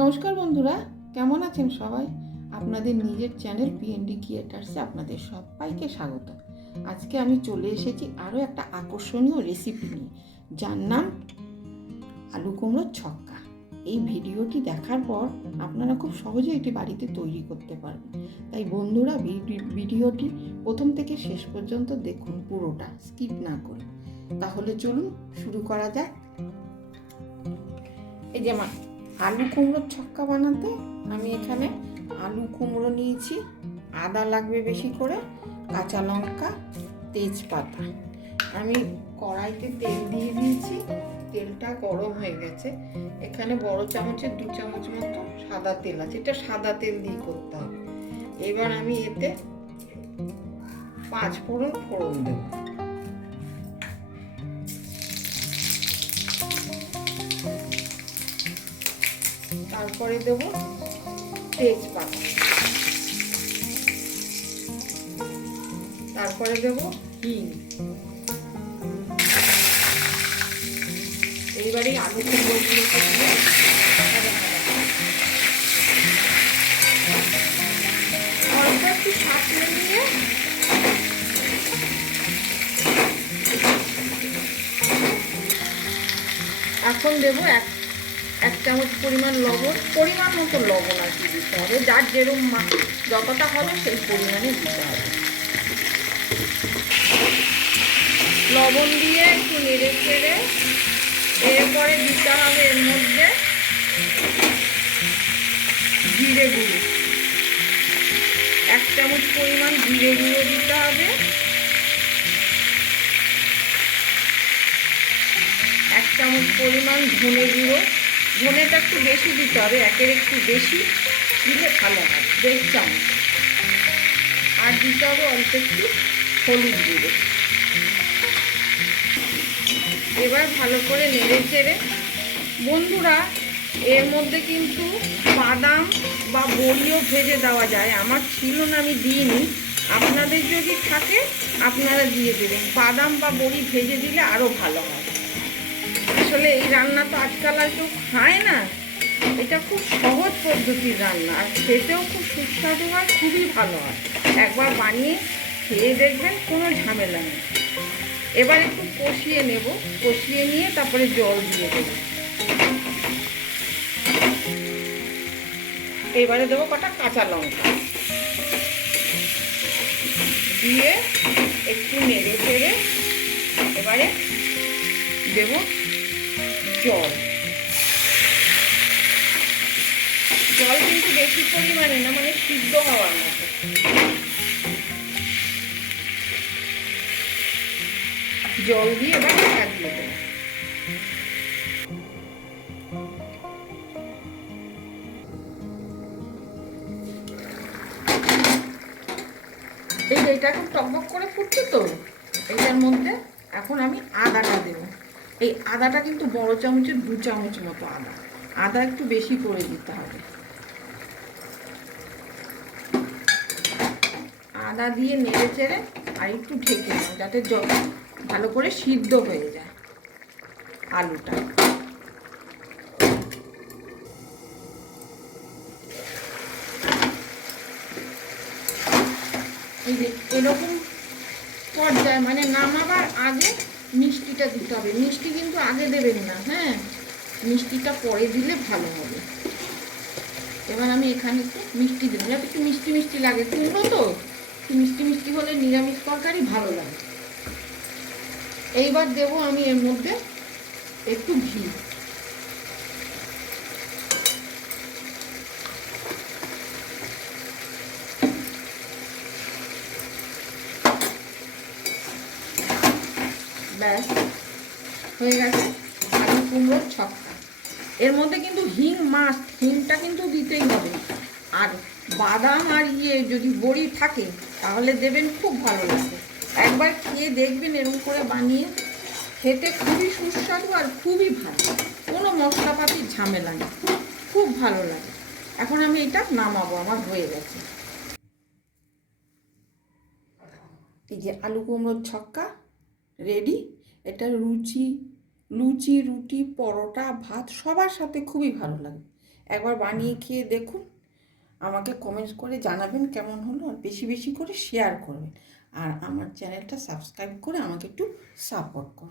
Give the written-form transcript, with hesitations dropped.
নমস্কার বন্ধুরা, কেমন আছেন সবাই? আপনাদের নিজের চ্যানেল পিএনডি ক্রিয়েটার্সে আপনাদের সবাইকে স্বাগত। আজকে আমি চলে এসেছি আরও একটা আকর্ষণীয় রেসিপি নিয়ে, যার নাম আলু কুমড়োর ছক্কা। এই ভিডিওটি দেখার পর আপনারা খুব সহজে এটি বাড়িতে তৈরি করতে পারবেন। তাই বন্ধুরা ভিডিওটি প্রথম থেকে শেষ পর্যন্ত দেখুন, পুরোটা স্কিপ না করে। তাহলে চলুন শুরু করা যাক। এই যে আলু কুমড়োর ছক্কা বানাতে আমি এখানে আলু কুমড়ো নিয়েছি, আদা লাগবে বেশি করে, কাঁচা লঙ্কা, তেজপাতা। আমি কড়াইতে তেল দিয়ে দিয়েছি, তেলটা গরম হয়ে গেছে। এখানে বড় চামচের 2 চামচ মতো সাদা তেল আছে, এটা সাদা তেল দিয়ে করতে হবে। এবার আমি এতে 5 ফোড়ন দেব। তারপরে দেব তেজপাতা, তারপরে দেব হিং। এইবারে আলু কুমড়োগুলোকে দিয়ে অল্প একটু সাঁতলে নিয়ে এখন দেবো এক চামচ পরিমাণ লবণ, পরিমাণ মতো লবণ আর কি দিতে হবে, যার যেরকম যতটা হবে সেই পরিমাণে দিতে হবে। লবণ দিয়ে একটু নেড়ে চেড়ে এরপরে দিতে হবে এর মধ্যে জিরে গুঁড়ো, 1 চামচ পরিমাণ জিরে গুঁড়ো দিতে হবে, 1 চামচ পরিমাণ ধনে গুঁড়ো। ধনেটা একটু বেশি দিতে হবে, একের একটু বেশি দিলে ভালো হয়, 1.5 চামচ। আর দিতে হবে অল্প একটু হলুদ গুঁড়ো। এবার ভালো করে নেড়ে চেড়ে, বন্ধুরা এর মধ্যে কিন্তু বাদাম বা বড়িও ভেজে দেওয়া যায়, আমার ছিল না আমি দিইনি, আপনাদের যদি থাকে আপনারা দিয়ে দেবেন। বাদাম বা বড়ি ভেজে দিলে আরও ভালো হয়। আসলে এই রান্না তো আজকাল আর কেউ খায় না, এটা খুব সহজ পদ্ধতির রান্না, আর খেতেও খুব সুস্বাদু হয়, খুবই ভালো হয়। একবার বানিয়ে খেয়ে দেখবেন, কোনো ঝামেলা নেই। এবার একটু কষিয়ে নেব, কষিয়ে নিয়ে তারপরে জল দিয়ে দেবো। এবারে দেবো কটা কাঁচা লঙ্কা, দিয়ে একটু নেড়ে চেড়ে এবারে দেব জল। জল কিন্তু বেশি পরিমাণে না, মানে সিদ্ধ হওয়ার মতো। জল দিয়ে এবার ঢাকা দিয়ে দেবো। এই যে এটা এখন টকবক করে ফুটছে তো, এটার মধ্যে এখন আমি আদাটা দেবো। এই আদাটা কিন্তু বড় চামচের 2 চামচ মতো আদা একটু বেশি করে দিতে হবে। আদা দিয়ে নেড়ে চেড়ে আর একটু ঢেকে নেব, যাতে ভালো করে সিদ্ধ হয়ে যায় আলুটা। এই যে এরকম পর্যায়ে, মানে নামাবার আগে মিষ্টিটা দিতে হবে। মিষ্টি কিন্তু আগে দেবেন না, হ্যাঁ, মিষ্টিটা পরে দিলে ভালো হবে। এবার আমি এখানে একটু মিষ্টি দেবো, যাতে একটু মিষ্টি মিষ্টি লাগে, কুমড়ো তো মিষ্টি মিষ্টি হলে নিরামিষ তরকারি ভালো লাগে। এইবার দেবো আমি এর মধ্যে একটু ঘি। ব্যাস হয়ে গেছে আলু কুমড়োর ছক্কা। এর মধ্যে কিন্তু হিং মাস্ট, হিংটা কিন্তু দিতেই হবে। আর বাদাম আর যদি বড়ি থাকে তাহলে দেবেন, খুব ভালো লাগবে। একবার খেয়ে দেখবেন এরকম করে বানিয়ে, খেতে খুবই সুস্বাদু আর খুবই ভালো, কোনো মশলাপাতির ঝামেলা নেই, খুব ভালো লাগে। এখন আমি এটা নামাবো, আমার হয়ে গেছে। এই যে আলু কুমড়োর ছক্কা রেডি। এটা লুচি, রুটি, পরোটা, ভাত সবার সাথে খুবই ভালো লাগে। একবার বানিয়ে খেয়ে দেখুন, আমাকে কমেন্টস করে জানাবেন কেমন হলো, আর বেশি বেশি করে শেয়ার করবেন, আর আমার চ্যানেলটা সাবস্ক্রাইব করে আমাকে একটু সাপোর্ট করুন।